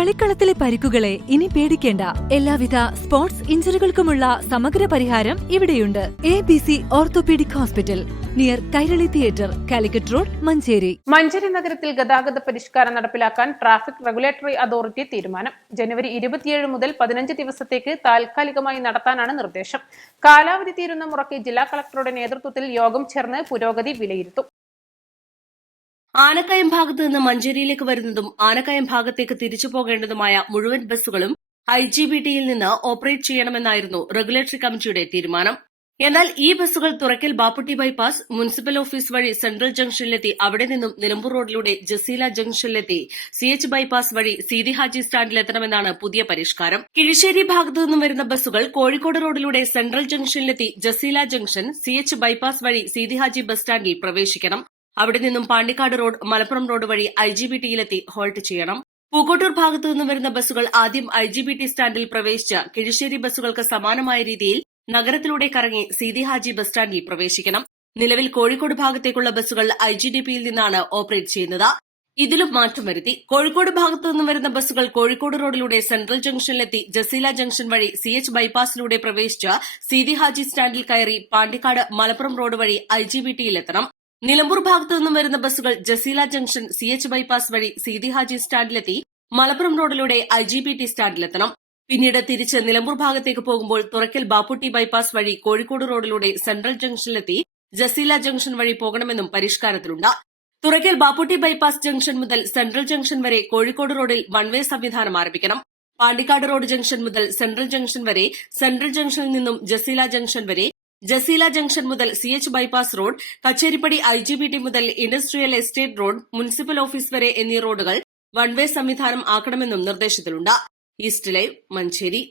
കളിക്കളത്തിലെ പരിക്കുകളെ ഇനി പേടിക്കേണ്ട. എല്ലാവിധ സ്പോർട്സ് ഇഞ്ചുറികൾക്കുമുള്ള സമഗ്ര പരിഹാരം ഇവിടെയുണ്ട്. ABC orthopaedic hospital, near Kairali theatre, Calicut road, Manjeri. Manjeri നഗരത്തിൽ ഗതാഗത പരിഷ്കാരം നടപ്പിലാക്കാൻ ട്രാഫിക് റെഗുലേറ്ററി അതോറിറ്റി തീരുമാനം. ജനുവരി 27 മുതൽ 15 ദിവസത്തേക്ക് താൽക്കാലികമായി നടത്താനാണ് നിർദ്ദേശം. കാലാവധി തീരുന്ന മുറയ്ക്ക് ജില്ലാ കളക്ടറുടെ നേതൃത്വത്തിൽ യോഗം ചേർന്ന് പുരോഗതി വിലയിരുത്തും. ആനക്കയം ഭാഗത്തു നിന്ന് മഞ്ചേരിയിലേക്ക് വരുന്നതും ആനക്കയം ഭാഗത്തേക്ക് തിരിച്ചു പോകേണ്ടതുമായ മുഴുവൻ ബസ്സുകളും IGBTയിൽ നിന്ന് ഓപ്പറേറ്റ് ചെയ്യണമെന്നായിരുന്നു റെഗുലേറ്ററി കമ്മിറ്റിയുടെ തീരുമാനം. എന്നാൽ ഈ ബസ്സുകൾ തുറക്കൽ ബാപ്പുട്ടി ബൈപ്പാസ്, മുനിസിപ്പൽ ഓഫീസ് വഴി സെൻട്രൽ ജംഗ്ഷനിലെത്തി അവിടെ നിന്നും നിലമ്പൂർ റോഡിലൂടെ ജസീല ജംഗ്ഷനിലെത്തി CH ബൈപ്പാസ് വഴി സീതി ഹാജി സ്റ്റാൻഡിലെത്തണമെന്നാണ് പുതിയ പരിഷ്കാരം. കിഴിശ്ശേരി ഭാഗത്തു നിന്നും വരുന്ന ബസ്സുകൾ കോഴിക്കോട് റോഡിലൂടെ സെൻട്രൽ ജംഗ്ഷനിലെത്തി ജസീല ജംഗ്ഷൻ, CH ബൈപ്പാസ് വഴി സീതി ഹാജി ബസ് സ്റ്റാൻഡിൽ പ്രവേശിക്കണം. അവിടെ നിന്നും പാണ്ടിക്കാട് റോഡ്, മലപ്പുറം റോഡ് വഴി IGBTയിലെത്തി ഹോൾട്ട് ചെയ്യണം. പൂക്കോട്ടൂർ ഭാഗത്തു നിന്നും വരുന്ന ബസ്സുകൾ ആദ്യം IGBT സ്റ്റാൻഡിൽ പ്രവേശിച്ച് കിഴിശ്ശേരി ബസ്സുകൾക്ക് സമാനമായ രീതിയിൽ നഗരത്തിലൂടെ കറങ്ങി സീതി ഹാജി ബസ് സ്റ്റാൻഡിൽ പ്രവേശിക്കണം. നിലവിൽ കോഴിക്കോട് ഭാഗത്തേക്കുള്ള ബസ്സുകൾ IGDPയിൽ നിന്നാണ് ഓപ്പറേറ്റ് ചെയ്യുന്നത്. ഇതിലും മാറ്റം വരുത്തി. കോഴിക്കോട് ഭാഗത്തു നിന്നും വരുന്ന ബസ്സുകൾ കോഴിക്കോട് റോഡിലൂടെ സെൻട്രൽ ജംഗ്ഷനിലെത്തി ജസീല ജംഗ്ഷൻ വഴി CH ബൈപ്പാസിലൂടെ പ്രവേശിച്ച് സീതി ഹാജി സ്റ്റാൻഡിൽ കയറി പാണ്ടിക്കാട്, മലപ്പുറം റോഡ് വഴി IGBTയിലെത്തണം. നിലമ്പൂർ ഭാഗത്തു നിന്നും വരുന്ന ബസ്സുകൾ ജസീല ജംഗ്ഷൻ, CH ബൈപ്പാസ് വഴി സീതി ഹാജി സ്റ്റാൻഡിലെത്തി മലപ്പുറം റോഡിലൂടെ IGBT സ്റ്റാൻഡിലെത്തണം. പിന്നീട് തിരിച്ച് നിലമ്പൂർ ഭാഗത്തേക്ക് പോകുമ്പോൾ തുറക്കൽ ബാപ്പുട്ടി ബൈപ്പാസ് വഴി കോഴിക്കോട് റോഡിലൂടെ സെൻട്രൽ ജംഗ്ഷനിലെത്തി ജസീല ജംഗ്ഷൻ വഴി പോകണമെന്നും പരിഷ്കാരത്തിലുണ്ട്. തുറക്കൽ ബാപ്പുട്ടി ബൈപ്പാസ് ജംഗ്ഷൻ മുതൽ സെൻട്രൽ ജംഗ്ഷൻ വരെ കോഴിക്കോട് റോഡിൽ വൺ വേ സംവിധാനം ആരംഭിക്കണം. പാണ്ടിക്കാട് റോഡ് ജംഗ്ഷൻ മുതൽ സെൻട്രൽ ജംഗ്ഷൻ വരെ, സെൻട്രൽ ജംഗ്ഷനിൽ നിന്നും ജസീല ജംഗ്ഷൻ വരെ, ജസീല ജംഗ്ഷൻ മുതൽ CH bypass road, Kacheripadi IGBT മുതൽ industrial estate road, municipal office വരെ എന്നീ റോഡുകൾ വൺ വേ സംവിധാനം ആക്കണമെന്നും നിർദ്ദേശത്തിലുണ്ട്. East Live, Manjeri.